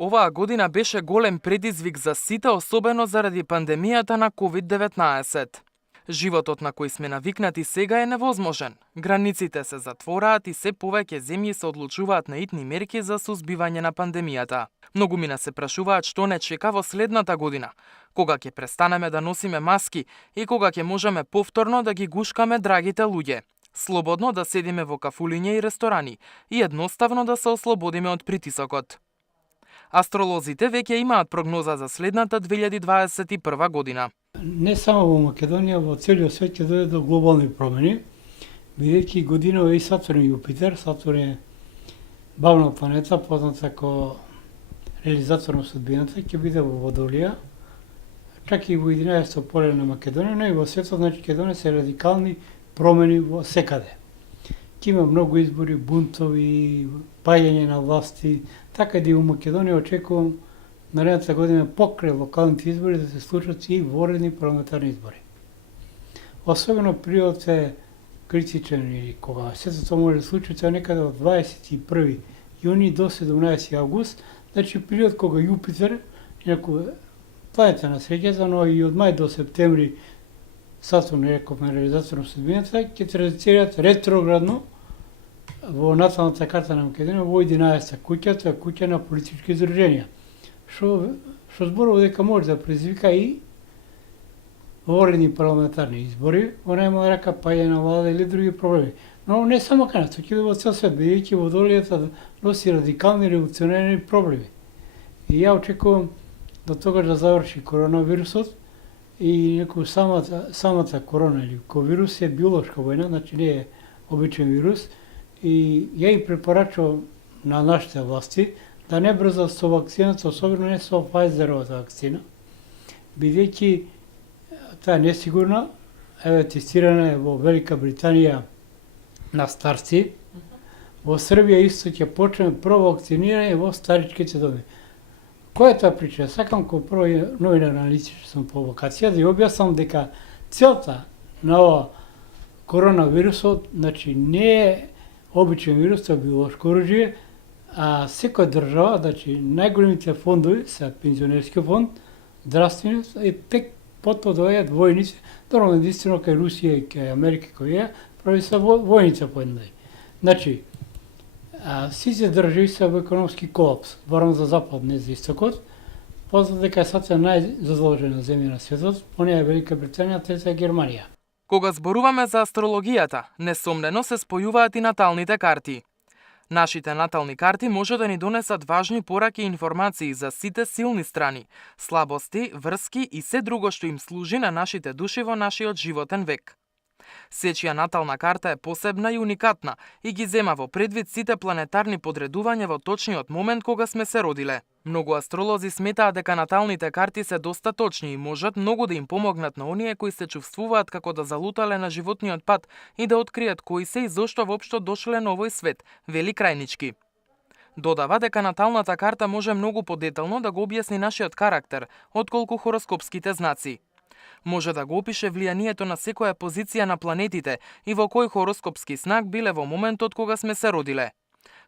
Оваа година беше голем предизвик за сите, особено заради пандемијата на COVID-19. Животот на кој сме навикнати сега е невозможен. Границите се затвораат и се повеќе земји се одлучуваат на итни мерки за сузбивање на пандемијата. Многу мина се прашуваат што не чека во следната година, кога ќе престанеме да носиме маски и кога ќе можеме повторно да ги гушкаме драгите луѓе, слободно да седиме во кафулиња и ресторани и едноставно да се ослободиме од притисокот. Астролозите веќе имаат прогноза за следната 2021 година. Не само во Македонија, во целиот свет ќе дојде до глобални промени, бидејќи годинава и Сатурн и Јупитер. Сатурн е бавна планета, позната како реализатор на судбината, ќе биде во Водолија, чак и во 11 поле на Македонија, но и во светот, значи ќе донесе радикални промени во секаде. Ќе има многу избори, бунтови, паѓање на власти, така и у Македонија очекувам наредната година покрај локалните избори да се случат и воредни парламентарни избори. Особено периодот е критичен и кога сето тоа може да случи, тоа некаде од 21 јуни до 17 август, значи период кога Јупитер, инаку планета на среќата, но и од мај до септември Сатурн, рековме реализатор на судбината, ќе транзицираат ретроградно во наталната карта на Македонија во 11-та куќа, тоа е куќа на политички издруженија, што зборува дека може да предизвика и воредни парламентарни избори, во најмала рака паѓање на влада или други проблеми. Но не само кај нас, ќе во цел свет, бидејќи Водолијата носи радикални револуционерни проблеми. И ја очекувам до тогаш да заврши коронавирусот и некој самата корона или ковирус е биолошка војна, значи не е обичен вирус, и ја и препорачувам на нашите власти да не брзат со вакцината, особено не со Pfizerovата вакцина, бидејќи таа е несигурна. Еве, тестирана е во Велика Британија на старци. Во Србија исто ќе почнеме прво вакцинирање во старичките доми. Која е таа причина? Сакам кој прво новинар аналитичар сум по вакација да ја објаснам дека целта на ова коронавирусот, значи не е обичен вирус, тоа е биолошко оружје, а секоја држава, значи најголемите фондови се пензионерски фонд, здравствени и тек потоа доаѓаат војници, нормално единствено кај Русија и кај Америка кој е, прави се војница поеднај. Значи, сите држави се во економски колапс, барам за запад, не за истокот, познато дека сад е најзадолжена земја на светот, понеја Велика Британија, трета е Германија. Кога зборуваме за астрологијата, несомнено се спојуваат и наталните карти. Нашите натални карти може да ни донесат важни пораки и информации за сите силни страни, слабости, врски и се друго што им служи на нашите души во нашиот животен век. Сечија натална карта е посебна и уникатна и ги зема во предвид сите планетарни подредувања во точниот момент кога сме се родиле. Многу астролози сметаат дека наталните карти се доста точни и можат многу да им помогнат на оние кои се чувствуваат како да залутале на животниот пат и да откријат кои се и зошто воопшто дошле на овој свет, вели Крајнички. Додава дека наталната карта може многу подетално да го објасни нашиот карактер, отколку хороскопските знаци. Може да го опише влијанието на секоја позиција на планетите и во кој хороскопски знак биле во моментот кога сме се родиле.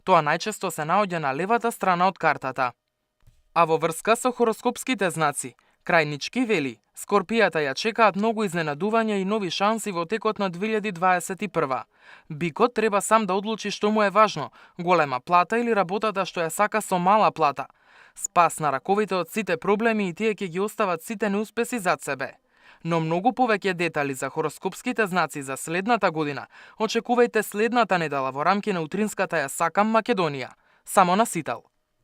Тоа најчесто се наоѓа на левата страна од картата. А во врска со хороскопските знаци, Крајнички вели, Скорпијата ја чекаат многу изненадувања и нови шанси во текот на 2021. Бикот треба сам да одлучи што му е важно, голема плата или работата што ја сака со мала плата. Спас на раковите од сите проблеми и тие ќе ги остават сите неуспеси зад себе. Но многу повеќе детали за хороскопските знаци за следната година очекувајте следната недела во рамки на утринската Ја сакам Македонија, само на Сител.